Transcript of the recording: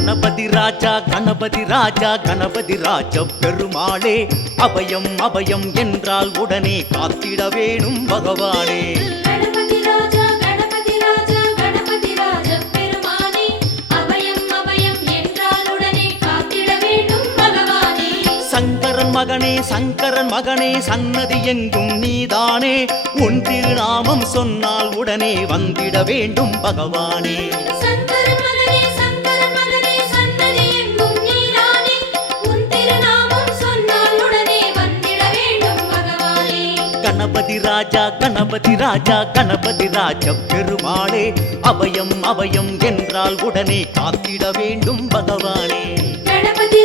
கணபதி ராஜா கணபதி ராஜா கணபதி ராஜ பெருமாளே. அபயம் அபயம் என்றால் உடனே காத்திட வேணும் பகவானே. சங்கரன் மகனே சங்கரன் மகனே சன்னதி எங்கும் நீதானே. உன் திருநாமம் சொன்னால் உடனே வந்திட வேண்டும் பகவானே. கணபதி ராஜா கணபதி ராஜா கணபதி ராஜ பெருமாளே அபயம் அபயம் என்றால் உடனே காத்திட வேண்டும் பகவானே. கணபதி